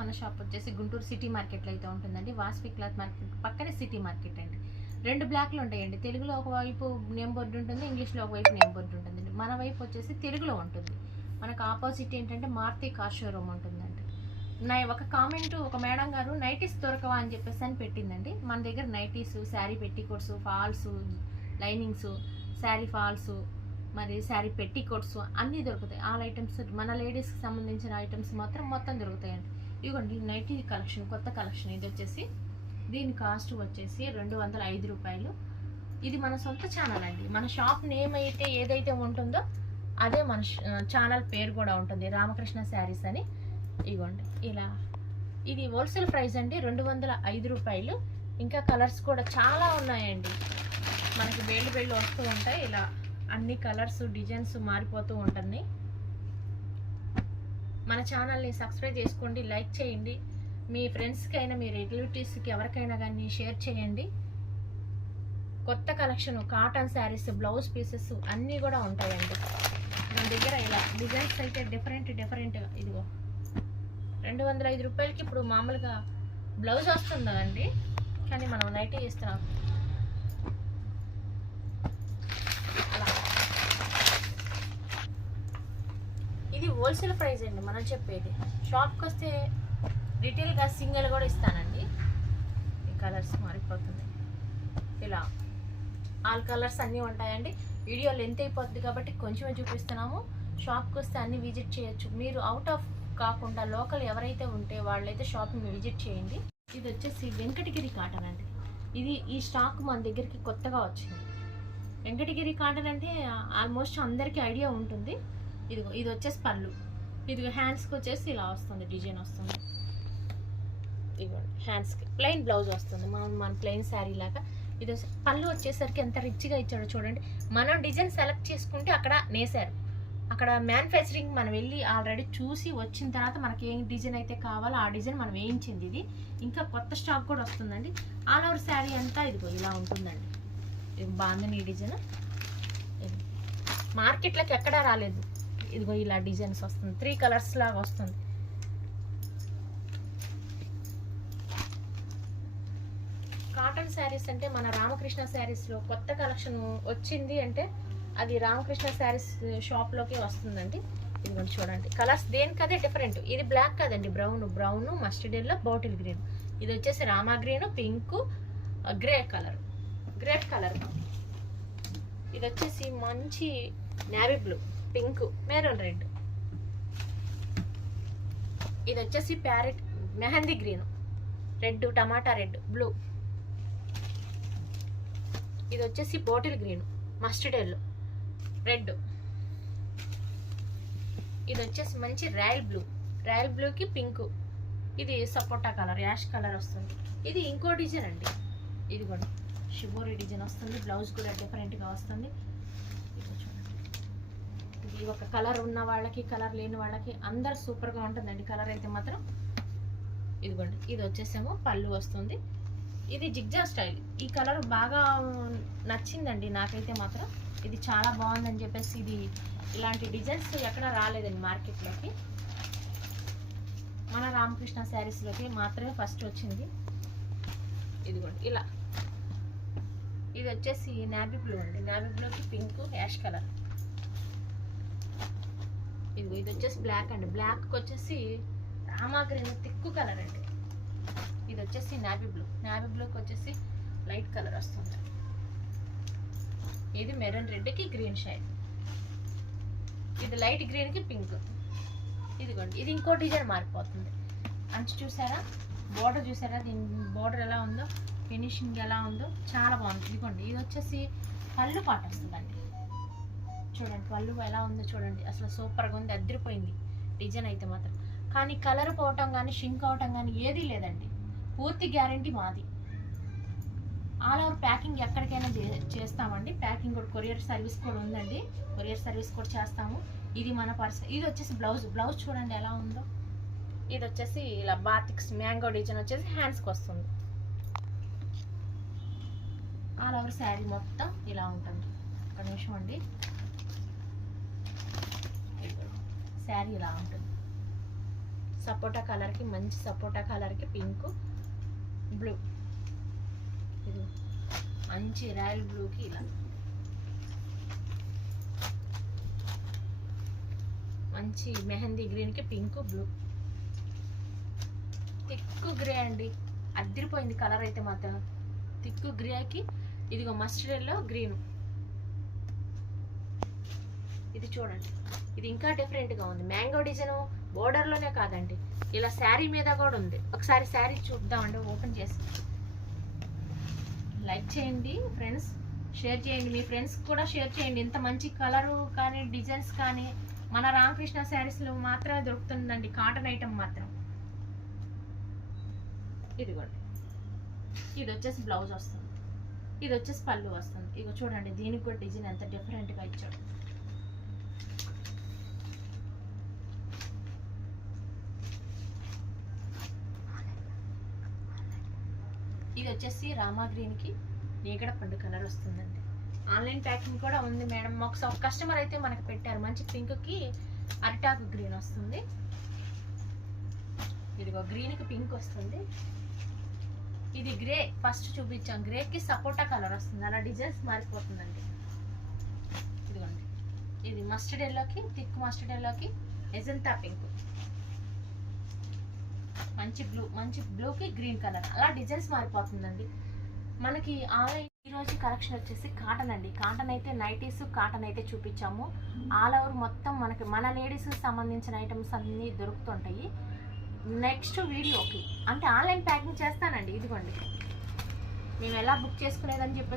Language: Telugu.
మన షాప్ వచ్చేసి గుంటూరు సిటీ మార్కెట్లో అయితే ఉంటుందండి. వాస్వి క్లాత్ మార్కెట్ పక్కనే సిటీ మార్కెట్ అండి. రెండు బ్లాక్లు ఉంటాయండి. తెలుగులో ఒకవైపు నేమ్ బోర్డు ఉంటుంది ఇంగ్లీష్లో ఒకవైపు నేమ్ బోర్డు ఉంటుందండి మన వైపు వచ్చేసి తెలుగులో ఉంటుంది. మనకు ఆపోజిట్ ఏంటంటే మారుతి కార్ షోరూమ్ ఉంటుందండి. నా ఒక కామెంట్ ఒక మేడం గారు నైటీస్ దొరకవా? అని చెప్పేసి అని పెట్టిందండి. మన దగ్గర nighties saree petticoats falls linings saree falls మరి శారీ పెట్టికోట్స్ అన్నీ దొరుకుతాయి. ఆల్ ఐటమ్స్ మన లేడీస్కి సంబంధించిన ఐటమ్స్ మాత్రం మొత్తం దొరుకుతాయండి. ఇదిగోండి నైటీ కలెక్షన్ కొత్త కలెక్షన్ ఇది వచ్చేసి దీని కాస్ట్ వచ్చేసి రెండు వందల ఐదు రూపాయలు. ఇది మన సొంత ఛానల్ అండి. మన షాప్ నేమ్ అయితే ఏదైతే ఉంటుందో అదే మన ఛానల్ పేరు కూడా ఉంటుంది రామకృష్ణ శారీస్ అని. ఇగోండి ఇలా. ఇది హోల్సేల్ ప్రైస్ అండి రెండు వందల ఐదు రూపాయలు. ఇంకా కలర్స్ కూడా చాలా ఉన్నాయండి. మనకి వేళ్ళు వేళ్ళు వస్తూ ఉంటాయి ఇలా అన్ని కలర్స్ డిజైన్స్ మారిపోతూ ఉంటున్నాయి. మన ఛానల్ని సబ్స్క్రైబ్ చేసుకోండి లైక్ చేయండి. మీ ఫ్రెండ్స్కి అయినా మీ రిలేటివ్స్కి ఎవరికైనా కానీ షేర్ చేయండి. కొత్త collection cotton sarees blouse pieces అన్నీ కూడా ఉంటాయండి. మన దగ్గర ఇలా డిజైన్స్ అయితే డిఫరెంట్ డిఫరెంట్ ఇదిగో. రెండు వందల ఐదు రూపాయలకి ఇప్పుడు మామూలుగా బ్లౌజ్ వస్తుందా అండి కానీ మనం నైటే ఇస్తున్నాం. అలా. ఇది హోల్సేల్ ప్రైస్ అండి మనం చెప్పేది. షాప్కి వస్తే రిటైల్గా సింగిల్ కూడా ఇస్తానండి. ఈ కలర్స్ మారిపోతుంది. ఇలా. ఆల్ కలర్స్ అన్నీ ఉంటాయండి. వీడియో లెంత్ అయిపోతుంది కాబట్టి కొంచెమే చూపిస్తున్నాము. షాప్కి వస్తే అన్ని విజిట్ చేయొచ్చు. మీరు అవుట్ ఆఫ్ కాకుండా లోకల్ ఎవరైతే ఉంటే వాళ్ళైతే షాప్ని విజిట్ చేయండి. ఇది వచ్చేసి వెంకటగిరి కాటన్ అండి. ఇది ఈ స్టాక్ మన దగ్గరికి కొత్తగా వచ్చింది. వెంకటగిరి కాటన్ అంటే ఆల్మోస్ట్ అందరికీ ఐడియా ఉంటుంది. ఇదిగో ఇది వచ్చేసి పళ్ళు. ఇదిగో హ్యాండ్స్కి వచ్చేసి ఇలా వస్తుంది డిజైన్ వస్తుంది. ఇదిగోండి హ్యాండ్స్కి ప్లెయిన్ బ్లౌజ్ వస్తుంది. మనం మన ప్లెయిన్ శారీ లాగా. ఇది పళ్ళు వచ్చేసరికి ఎంత రిచ్గా ఇచ్చాడో చూడండి. మనం డిజైన్ సెలెక్ట్ చేసుకుంటే అక్కడ నేసారు అక్కడ మ్యానుఫ్యాక్చరింగ్ మనం వెళ్ళి ఆల్రెడీ చూసి వచ్చిన తర్వాత మనకి ఏం డిజైన్ అయితే కావాలో ఆ డిజైన్ మనం వేయించింది ఇది. ఇంకా కొత్త స్టాక్ కూడా వస్తుందండి. ఆల్ ఓవర్ శారీ అంతా ఇదిగో ఇలా ఉంటుందండి. ఇది బాగుంది ఈ డిజైన్ మార్కెట్లోకి ఎక్కడా రాలేదు. ఇదిగో ఇలా డిజైన్స్ వస్తుంది. త్రీ కలర్స్ లాగా వస్తుంది. కాటన్ శారీస్ అంటే మన రామకృష్ణ శారీస్లో కొత్త కలెక్షన్ వచ్చింది అంటే అది రామకృష్ణ శారీస్ షాప్లోకి వస్తుందండి. ఇదిగోండి చూడండి. కలర్స్ దేనికదే డిఫరెంట్ ఇది బ్లాక్ కదండి. Brown brown mustard yellow bottle green ఇది వచ్చేసి Rama green pink grey colour grape colour ఇది వచ్చేసి మంచి navy blue pink maroon red. ఇది వచ్చేసి ప్యారెట్ మెహందీ గ్రీన్. రెడ్ టమాటా రెడ్ బ్లూ. ఇది వచ్చేసి bottle green mustard yellow red. ఇది వచ్చేసి మంచి రాయల్ బ్లూ. రాయల్ బ్లూకి పింక్. ఇది సపోటా కలర్ యాష్ కలర్ వస్తుంది. ఇది ఇంకో డిజైన్ అండి. ఇది కూడా షిబోరి డిజైన్ వస్తుంది బ్లౌజ్ కూడా డిఫరెంట్గా వస్తుంది. ఇది ఒక కలర్ ఉన్న వాళ్ళకి కలర్ లేని వాళ్ళకి అందరు సూపర్గా ఉంటుందండి. కలర్ అయితే మాత్రం ఇదిగోండి ఇది వచ్చేసేమో పళ్ళు వస్తుంది. ఇది జిగ్జా స్టైల్. ఈ కలర్ బాగా నచ్చిందండి నాకైతే మాత్రం. ఇది చాలా బాగుందని చెప్పేసి ఇది ఇలాంటి డిజైన్స్ ఎక్కడ రాలేదండి మార్కెట్లోకి. మన రామకృష్ణ శారీస్లోకి మాత్రమే ఫస్ట్ వచ్చింది. ఇదిగోండి ఇలా. ఇది వచ్చేసి నాబీ బ్లూ అండి. నాబీ బ్లూకి పింక్ యాష్ కలర్. ఇదిగో ఇది వచ్చేసి బ్లాక్ అండి. బ్లాక్కి వచ్చేసి రామా గ్రీన్ తిక్కు కలర్ అండి. ఇది వచ్చేసి నాబీ బ్లూ నాబీ బ్లూకి వచ్చేసి లైట్ కలర్ వస్తుంది. ఇది మెరూన్ రెడ్కి గ్రీన్ షైడ్ ఇది లైట్ గ్రీన్కి పింక్ ఇదిగోండి ఇది ఇంకో డిజైన్ మారిపోతుంది. అంచు చూసారా? బోర్డర్ చూసారా? దీని బోర్డర్ ఎలా ఉందో? ఫినిషింగ్ ఎలా ఉందో? చాలా బాగుంది. ఇదిగోండి ఇది వచ్చేసి పళ్ళు పాట వస్తుందండి చూడండి పళ్ళు ఎలా ఉందో చూడండి. అసలు సూపర్గా ఉంది అద్దరిపోయింది. డిజైన్ అయితే మాత్రం. కానీ కలర్ పోవటం కానీ షింక్ అవటం కానీ ఏదీ లేదండి. పూర్తి గ్యారంటీ మాది. ఆల్ ఓవర్ ప్యాకింగ్ ఎక్కడికైనా చేస్తామండి. ప్యాకింగ్ కూడా కొరియర్ సర్వీస్ కూడా ఉందండి. కొరియర్ సర్వీస్ కూడా చేస్తాము. ఇది మన పర్స్ ఇది వచ్చేసి బ్లౌజ్. బ్లౌజ్ చూడండి ఎలా ఉందో. ఇది వచ్చేసి ఇలా బాతిక్స్ మ్యాంగో డిజైన్ వచ్చేసి హ్యాండ్స్కి వస్తుంది. ఆల్ ఓవర్ శారీ మొత్తం ఇలా ఉంటుంది. ఒక నిమిషం అండి. శారీ ఇలా ఉంటుంది. సపోటా కలర్కి మంచి సపోటా కలర్కి పింక్ బ్లూ. ఇది మంచి రాయల్ బ్లూకి ఇలా. మంచి మెహందీ గ్రీన్కి పింక్ బ్లూ. తిక్కు గ్రే అండి. అద్దరిపోయింది కలర్ అయితే మాత్రం. తిక్కు గ్రేకి ఇదిగో మస్టర్డ్లో గ్రీన్. ఇది చూడండి. ఇది ఇంకా డిఫరెంట్గా ఉంది. మ్యాంగో డిజైన్ బోర్డర్లోనే కాదండి. ఇలా శారీ మీద కూడా ఉంది. ఒకసారి శారీ చూద్దామండి. ఓపెన్ చేసి. లైక్ చేయండి ఫ్రెండ్స్ షేర్ చేయండి. మీ ఫ్రెండ్స్ కూడా షేర్ చేయండి. ఇంత మంచి కలరు కానీ డిజైన్స్ కానీ మన రామకృష్ణ శారీస్లో మాత్రమే దొరుకుతుందండి. కాటన్ ఐటమ్ మాత్రం. ఇదిగోండి. ఇది వచ్చేసి బ్లౌజ్ వస్తుంది. ఇది వచ్చేసి పళ్ళు వస్తుంది. ఇక చూడండి దీనికి కూడా డిజైన్ ఎంత డిఫరెంట్గా ఇచ్చాడు. ఇది వచ్చేసి రామా గ్రీన్కి నీగడ పండు కలర్ వస్తుందండి. ఆన్లైన్ ప్యాకింగ్ కూడా ఉంది మేడం. ఒక కస్టమర్ అయితే మనకు పెట్టారు. మంచి పింక్కి అరిటాకు గ్రీన్ వస్తుంది. ఇదిగో గ్రీన్కి పింక్ వస్తుంది. ఇది గ్రే ఫస్ట్ చూపించాం. గ్రేకి సపోటా కలర్ వస్తుంది. అలా డిజైన్స్ మారిపోతుందండి. ఇదిగోండి. ఇది మస్టర్డ్ ఎల్లోకి థిక్ మస్టర్డ్ ఎల్లోకి ఎజంతా పింక్. మంచి బ్లూ మంచి బ్లూకి గ్రీన్ కలర్ అలా డిజైన్స్ మారిపోతుందండి. మనకి ఆన్లైన్ ఈ రోజు కలెక్షన్ వచ్చేసి కాటన్ అండి. కాటన్ అయితే నైటీస్ కాటన్ అయితే చూపించాము. ఆల్ ఓవర్ మొత్తం మనకి మన లేడీస్కి సంబంధించిన ఐటమ్స్ అన్నీ దొరుకుతుంటాయి. నెక్స్ట్ వీడియోకి అంటే ఆన్లైన్ ప్యాకింగ్ చేస్తానండి ఇదిగోండి. మేము ఎలా బుక్ చేసుకునేదని చెప్పేసి